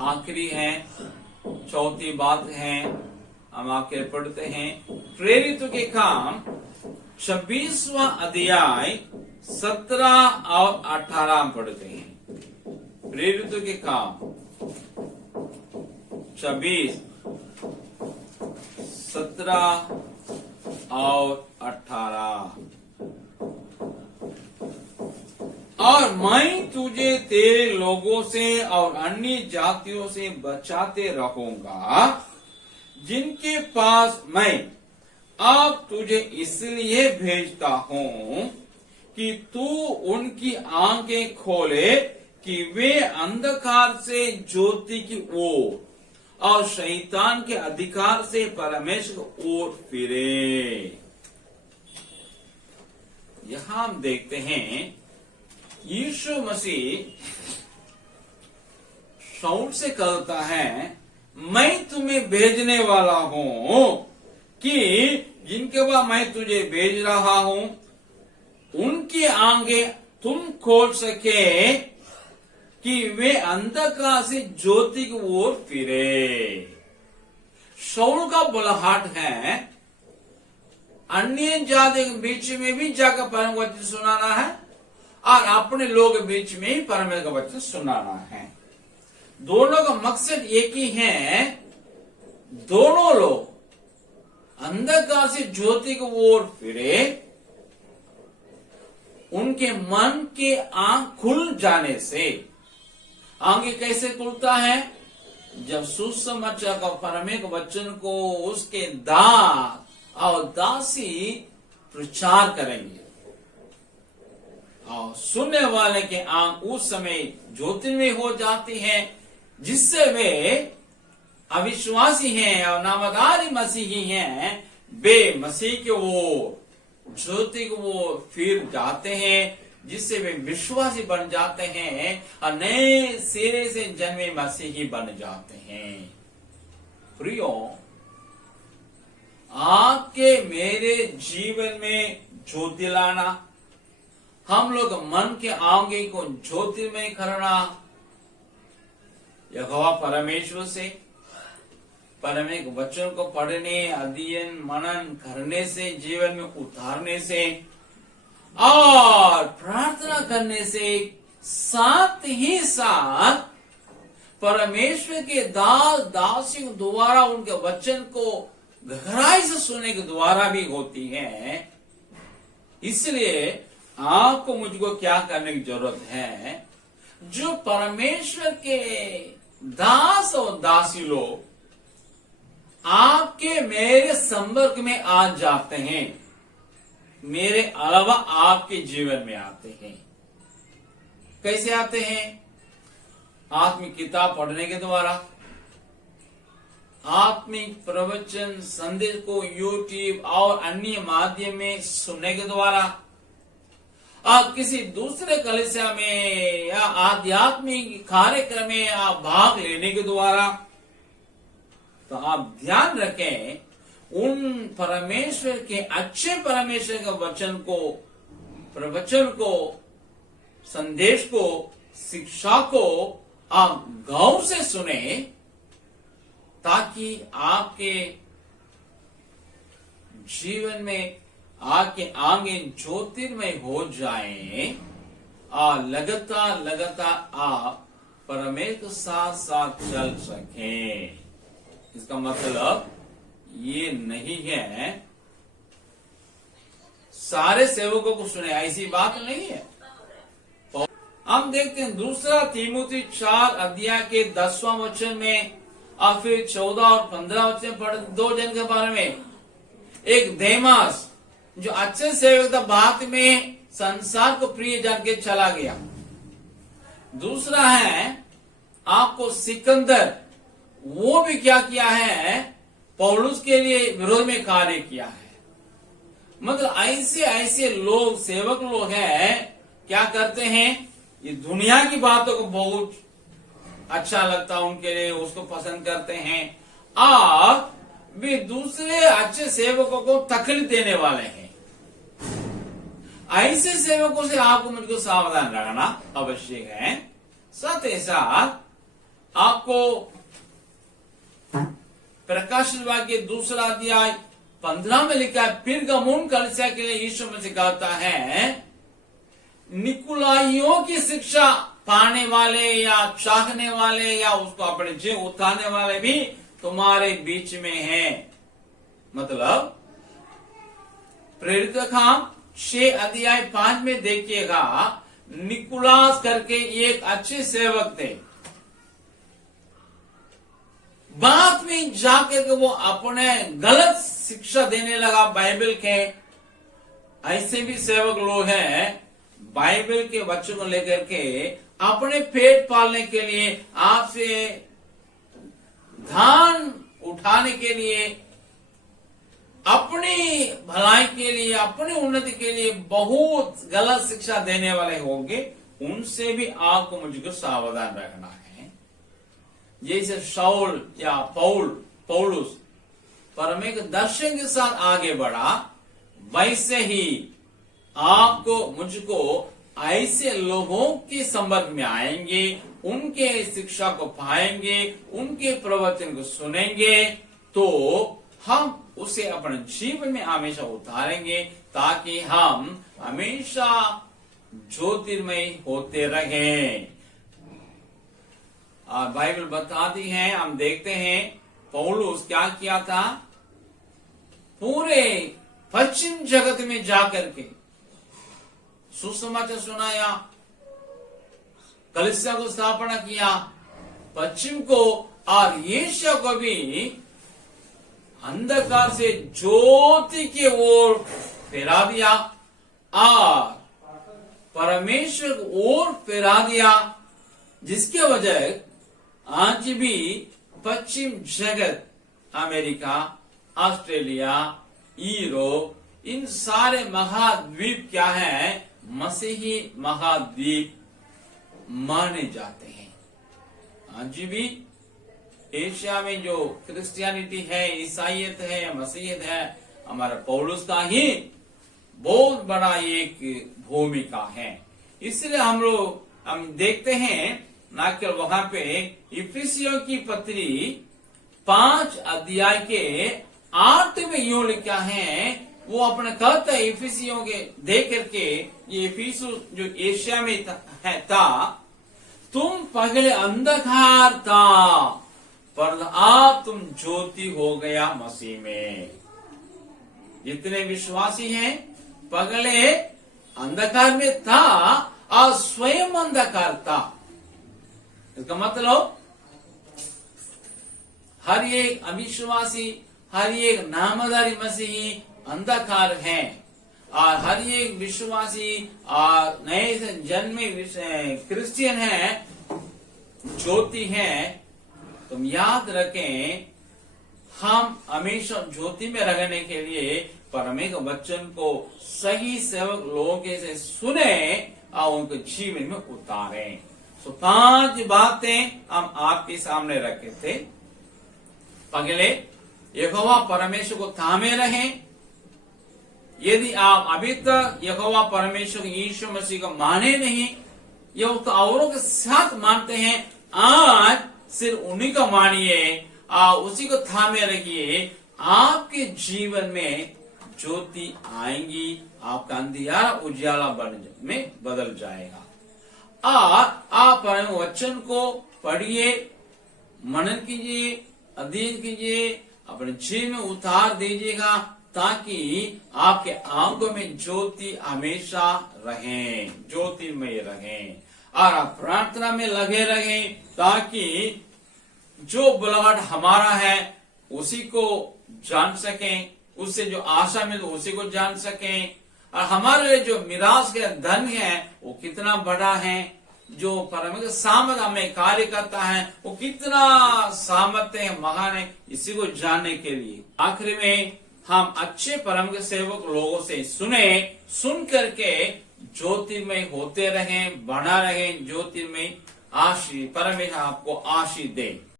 आखिरी है, चौथी बात है, हम आके पढ़ते हैं प्रेरित के काम 26वां अध्याय 17 और 18 पढ़ते हैं। प्रेरित के काम 26, 17 और 18। और मैं तुझे तेरे लोगों से और अन्य जातियों से बचाते रहूंगा, जिनके पास मैं अब तुझे इसलिए भेजता हूं कि तू उनकी आंखें खोले कि वे अंधकार से ज्योति की ओर और शैतान के अधिकार से परमेश्वर की ओर फिरे। यहां हम देखते हैं यीशु मसीह शाऊल से कहता है, मैं तुम्हें भेजने वाला हूं कि जिनके बाद मैं तुझे भेज रहा हूं उनकी आंखें तुम खोल सके कि वे अंधकार से ज्योति की ओर फिरे। शाऊल का बुलाहट है अन्य जाति के बीच में भी जाकर परम वचन सुनाना है और अपने लोग के बीच में ही परमेश्वर का वचन सुनाना है। दोनों का मकसद एक ही है, दोनों लोग अंधकार से ज्योति की ओर फिरे, उनके मन के आंख खुल जाने से। आंखें कैसे खुलता है? जब सुसमाचार का परमेश्वर वचन को उसके दास और दासी प्रचार करेंगे और सुनने वाले के आंख उस समय ज्योतिर्मय हो जाती है, जिससे वे अविश्वासी हैं और नामधारी मसीही हैं, वे मसीह के वो ज्योति को वो फिर जाते हैं, जिससे वे विश्वासी बन जाते हैं और नए सिरे से जन्मे मसीही बन जाते हैं। प्रियो, आपके मेरे जीवन में ज्योति लाना, हम लोग मन के आंखें को ज्योतिर्मय करना, यहोवा परमेश्वर से परमेश्वर वचन को पढ़ने, अध्ययन मनन करने से, जीवन में उतारने से और प्रार्थना करने से, साथ ही साथ परमेश्वर के दास दासियों द्वारा उनके वचन को गहराई से सुनने के द्वारा भी होती है। इसलिए आपको मुझको क्या करने की जरूरत है? जो परमेश्वर के दास और दासी लोग आपके मेरे संपर्क में आ जाते हैं, मेरे अलावा आपके जीवन में आते हैं। कैसे आते हैं? आत्मिक किताब पढ़ने के द्वारा, आत्मिक प्रवचन संदेश को यूट्यूब और अन्य माध्यम में सुनने के द्वारा, आप किसी दूसरे कलीसिया में या आध्यात्मिक कार्यक्रम में आप भाग लेने के द्वारा। तो आप ध्यान रखें, उन परमेश्वर के अच्छे परमेश्वर के वचन को, प्रवचन को, संदेश को, शिक्षा को आप गौर से सुने, ताकि आपके जीवन में आपके आंखें ज्योतिर्मय हो जाएं और लगातार लगातार आप परमेश्वर के साथ साथ चल सकें। इसका मतलब ये नहीं है सारे सेवकों को सुने, ऐसी बात नहीं है। हम देखते हैं दूसरा तीमुथी 4 अध्याय के 10वां वचन में और फिर 14 और 15 वचन पढ़, दो जन के बारे में। एक देमास जो अच्छे सेवक था, बाद में संसार को प्रिय जान के चला गया। दूसरा है आपको सिकंदर, वो भी क्या किया है? पौलुस के लिए विरोध में कार्य किया है। मतलब ऐसे ऐसे लोग, सेवक लोग हैं, क्या करते हैं? ये दुनिया की बातों को बहुत अच्छा लगता है उनके लिए, उसको पसंद करते हैं और वे दूसरे अच्छे सेवकों को तकलीफ देने वाले हैं। ऐसे सेवकों से आपको मुझको सावधान रहना आवश्यक है। साथ ही साथ आपको प्रकाशित वाक्य दूसरा अध्याय 15 में लिखा है, फिर गमून कलीसिया के लिए यीशु मसीह कहता है, निकुलाइयों की शिक्षा पाने वाले या चाहने वाले या उसको अपने जीव उठाने वाले भी तुम्हारे बीच में हैं। मतलब प्रेरित काम 6 अध्याय 5 में देखिएगा, निकुलास करके एक अच्छे सेवक थे। बाद में जाकर के वो अपने गलत शिक्षा देने लगा बाइबल के। ऐसे भी सेवक लोग हैं, बाइबल के वचन को लेकर के अपने पेट पालने के लिए, आपसे धन उठाने के लिए, अपनी भलाई के लिए, अपनी उन्नति के लिए बहुत गलत शिक्षा देने वाले होंगे। उनसे भी आपको मुझको सावधान रखना है। जैसे शाऊल या पौलुस परमेक दर्शन के साथ आगे बढ़ा, वैसे ही आपको मुझको ऐसे लोगों के संपर्क में आएंगे, उनके शिक्षा को पाएंगे, उनके प्रवचन को सुनेंगे, तो हम उसे अपने जीवन में हमेशा उतारेंगे, ताकि हम हमेशा ज्योतिर्मय होते रहें। और बाइबल बताती है, हम देखते हैं पौलुस क्या किया था, पूरे पश्चिम जगत में जाकर के सुसमाचार सुनाया, कलीसिया को स्थापना किया, पश्चिम को और एशिया को भी अंधकार से ज्योति की ओर फेरा दिया और परमेश्वर की ओर फेरा दिया, जिसके वजह आज भी पश्चिम जगत, अमेरिका, ऑस्ट्रेलिया, यूरोप, इन सारे महाद्वीप क्या है, मसीही महाद्वीप माने जाते हैं। आज भी एशिया में जो क्रिश्चियनिटी है, ईसाईयत है, मसीहियत है, हमारा पौलुस का ही बहुत बड़ा एक भूमिका है। इसलिए हम देखते हैं ना कि वहां पे इफिसियों की पत्री 5 अध्याय के 8 में यूं लिखा है, वो अपने कहता है इफिसियों के देख करके, ये इफिसुस जो एशिया में था, तुम पहले अंधकार था पर अब तुम ज्योति हो गया मसीह में। जितने विश्वासी हैं पहले अंधकार में था और स्वयं अंधकार था। इसका मतलब हर एक अविश्वासी, हर एक नामधारी मसीही अंधकार है, और हर एक विश्वासी और नए से जन्मे क्रिश्चियन है ज्योति है। तुम याद रखें, हम हमेशा ज्योति में रहने के लिए परमेश्वर के वचन को सही सेवक लोगों के से सुने और उनके जीवन में उतारें। तो 5 बातें हम आपके सामने रखे थे। पहले, यहोवा परमेश्वर को थामे रहें। यदि आप अभी तक यहोवा परमेश्वर यीशु मसीह को माने नहीं, या तो औरों के साथ मानते हैं, आज सिर्फ उन्हीं को मानिए और उसी को थामे रखिए, आपके जीवन में ज्योति आएंगी, आपका अंधियारा उजाला में बदल जाएगा। और आप वचन को पढ़िए, मनन कीजिए, अध्ययन कीजिए, अपने जीवन में उतार दीजिएगा, ताकि आपके आंखों में ज्योति हमेशा रहे, ज्योतिर्मय रहे। और आप प्रार्थना में लगे रहें, ताकि जो बुलाहट हमारा है उसी को जान सकें, उससे जो आशा मिले उसी को जान सकें, और हमारे लिए जो मिरास के धन है वो कितना बड़ा है, जो परमेश्वर सामर्थ हमें कार्य करता है वो कितना सामर्थ्य है, महान है, इसी को जानने के लिए आखिरी में हम अच्छे परम सेवक लोगों से सुन करके ज्योतिर्मय होते रहें, बना रहें, ज्योतिर्मय आशीष, परमेश्वर आपको आशीष दे।